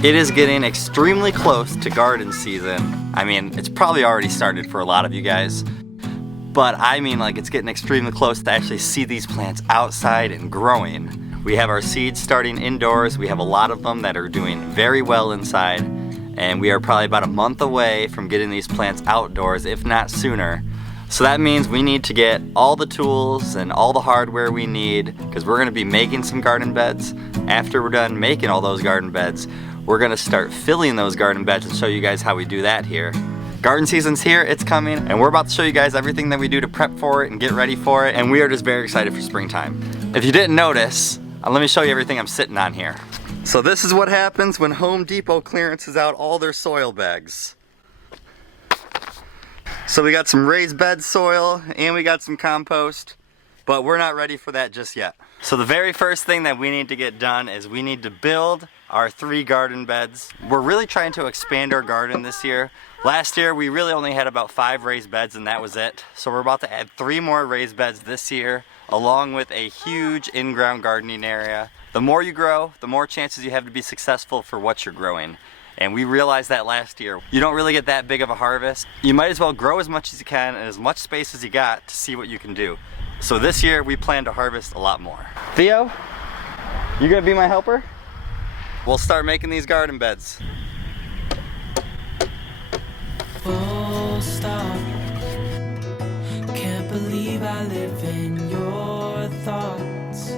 It is getting extremely close to garden season. I mean, it's probably already started for a lot of you guys, but I mean like it's getting extremely close to actually see these plants outside and growing. We have our seeds starting indoors. We have a lot of them that are doing very well inside, and we are probably about a month away from getting these plants outdoors, if not sooner. So that means we need to get all the tools and all the hardware we need, because we're gonna be making some garden beds. After we're done making all those garden beds, we're gonna start filling those garden beds and show you guys how we do that here. Garden season's here, it's coming, and we're about to show you guys everything that we do to prep for it and get ready for it, and we are just very excited for springtime. If you didn't notice, let me show you everything I'm sitting on here. So this is what happens when Home Depot clearances out all their soil bags. So we got some raised bed soil and we got some compost, but we're not ready for that just yet. So the very first thing that we need to get done is we need to build our 3 garden beds. We're really trying to expand our garden this year. Last year we really only had about 5 raised beds and that was it. So we're about to add 3 more raised beds this year, along with a huge in-ground gardening area. The more you grow, the more chances you have to be successful for what you're growing. And we realized that last year. You don't really get that big of a harvest. You might as well grow as much as you can and as much space as you got to see what you can do. So this year we plan to harvest a lot more. Theo, you gonna be my helper? We'll start making these garden beds. Full stop. Can't believe I live in your thoughts.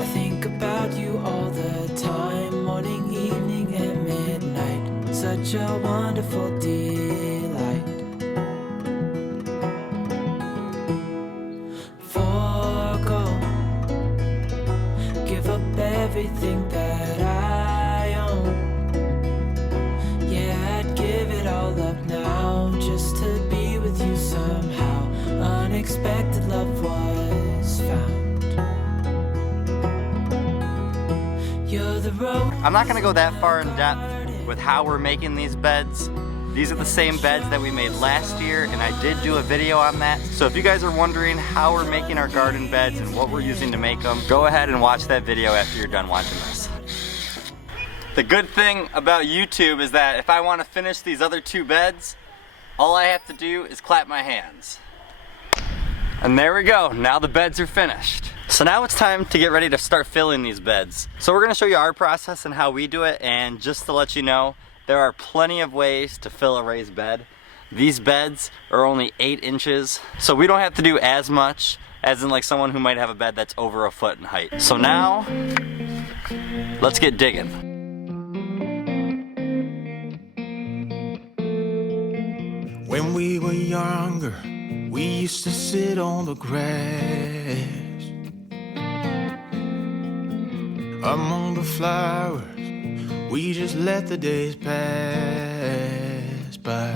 I think about you all the time, morning, evening, and midnight. Such a wonderful delight. Forgo, give up everything that I own. Yeah, I'd give it all up now just to be with you somehow. Unexpected love was found. I'm not gonna go that far in depth with how we're making these beds. These are the same beds that we made last year, and I did do a video on that. So if you guys are wondering how we're making our garden beds and what we're using to make them, go ahead and watch that video after you're done watching this. The good thing about YouTube is that if I want to finish these other 2 beds, all I have to do is clap my hands. And there we go, now the beds are finished. So now it's time to get ready to start filling these beds. So we're gonna show you our process and how we do it, and just to let you know, there are plenty of ways to fill a raised bed. These beds are only 8 inches, so we don't have to do as much as in like someone who might have a bed that's over 1 foot in height. So now, let's get digging. When we were younger, we used to sit on the grass among the flowers. We just let the days pass by.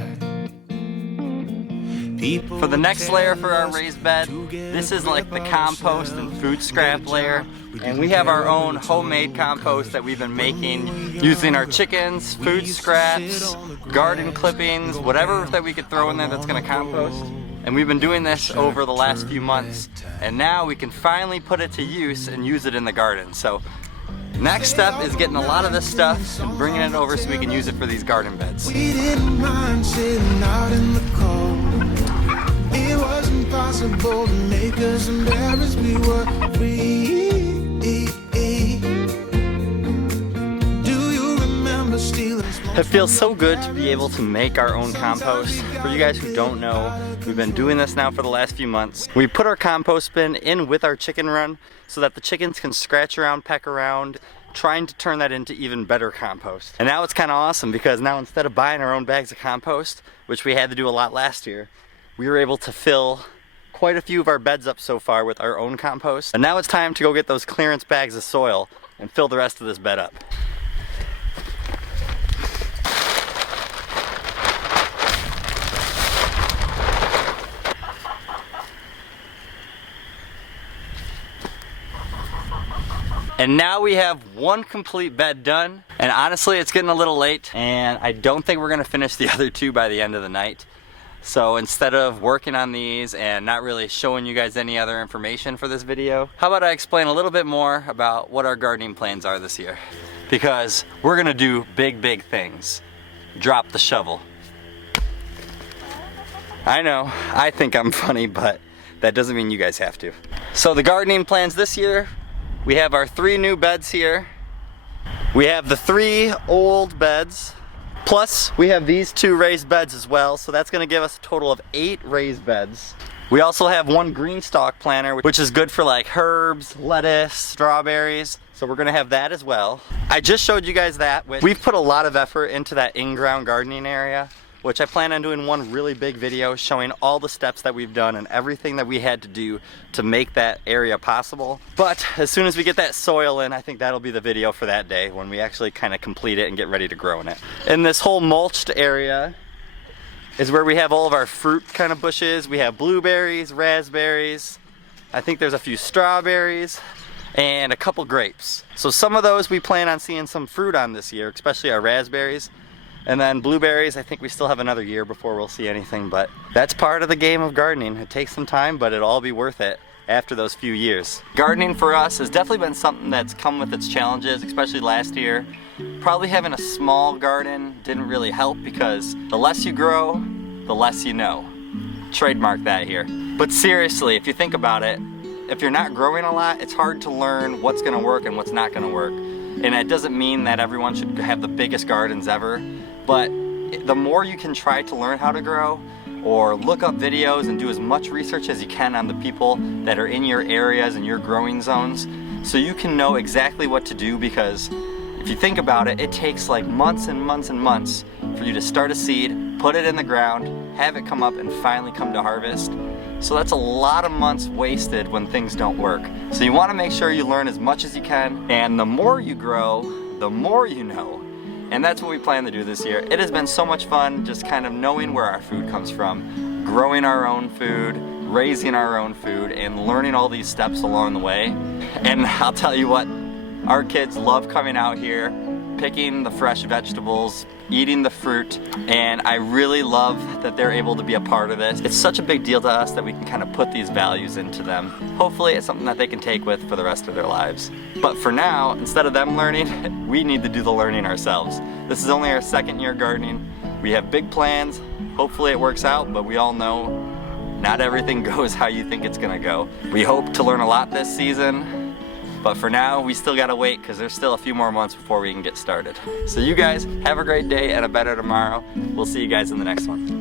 For the next layer for our raised bed, this is like the compost and food scrap layer. And we have our own homemade compost that we've been making using our chickens, food scraps, garden clippings, whatever that we could throw in there that's gonna compost. And we've been doing this over the last few months, and now we can finally put it to use and use it in the garden. So next step is getting a lot of this stuff and bringing it over so we can use it for these garden beds. We didn't mind sitting out in the cold. It wasn't possible to make us embarrassed. We were free. Do you remember stealing? It feels so good to be able to make our own compost. For you guys who don't know, we've been doing this now for the last few months. We put our compost bin in with our chicken run so that the chickens can scratch around, peck around, trying to turn that into even better compost. And now it's kind of awesome because now instead of buying our own bags of compost, which we had to do a lot last year, we were able to fill quite a few of our beds up so far with our own compost. And now it's time to go get those clearance bags of soil and fill the rest of this bed up. And now we have 1 complete bed done, and honestly it's getting a little late and I don't think we're gonna finish the other 2 by the end of the night. So instead of working on these and not really showing you guys any other information for this video, how about I explain a little bit more about what our gardening plans are this year? Because we're gonna do big things. Drop the shovel. I know, I think I'm funny, but that doesn't mean you guys have to. So the gardening plans this year, we have our 3 new beds here. We have the 3 old beds, plus we have these 2 raised beds as well, so that's gonna give us a total of 8 raised beds. We also have 1 green stalk planter, which is good for like herbs, lettuce, strawberries, so we're gonna have that as well. I just showed you guys that. We've put a lot of effort into that in-ground gardening area, which I plan on doing one really big video showing all the steps that we've done and everything that we had to do to make that area possible. But as soon as we get that soil in, I think that'll be the video for that day when we actually kind of complete it and get ready to grow in it. In this whole mulched area is where we have all of our fruit kind of bushes. We have blueberries, raspberries, I think there's a few strawberries, and a couple grapes. So some of those we plan on seeing some fruit on this year, especially our raspberries. And then blueberries, I think we still have another year before we'll see anything, but that's part of the game of gardening. It takes some time, but it'll all be worth it after those few years. Gardening for us has definitely been something that's come with its challenges, especially last year. Probably having a small garden didn't really help because the less you grow, the less you know. Trademark that here. But seriously, if you think about it, if you're not growing a lot, it's hard to learn what's gonna work and what's not gonna work. And it doesn't mean that everyone should have the biggest gardens ever, but the more you can try to learn how to grow or look up videos and do as much research as you can on the people that are in your areas and your growing zones, so you can know exactly what to do, because if you think about it, it takes like months and months and months for you to start a seed, put it in the ground, have it come up and finally come to harvest. So that's a lot of months wasted when things don't work. So you want to make sure you learn as much as you can, and the more you grow, the more you know. And that's what we plan to do this year. It has been so much fun just kind of knowing where our food comes from, growing our own food, raising our own food, and learning all these steps along the way. And I'll tell you what, our kids love coming out here, picking the fresh vegetables, eating the fruit, and I really love that they're able to be a part of this. It's such a big deal to us that we can kind of put these values into them. Hopefully it's something that they can take with for the rest of their lives. But for now, instead of them learning, we need to do the learning ourselves. This is only our 2nd year gardening. We have big plans. Hopefully it works out, but we all know not everything goes how you think it's gonna go. We hope to learn a lot this season, but for now, we still gotta wait because there's still a few more months before we can get started. So you guys, have a great day and a better tomorrow. We'll see you guys in the next one.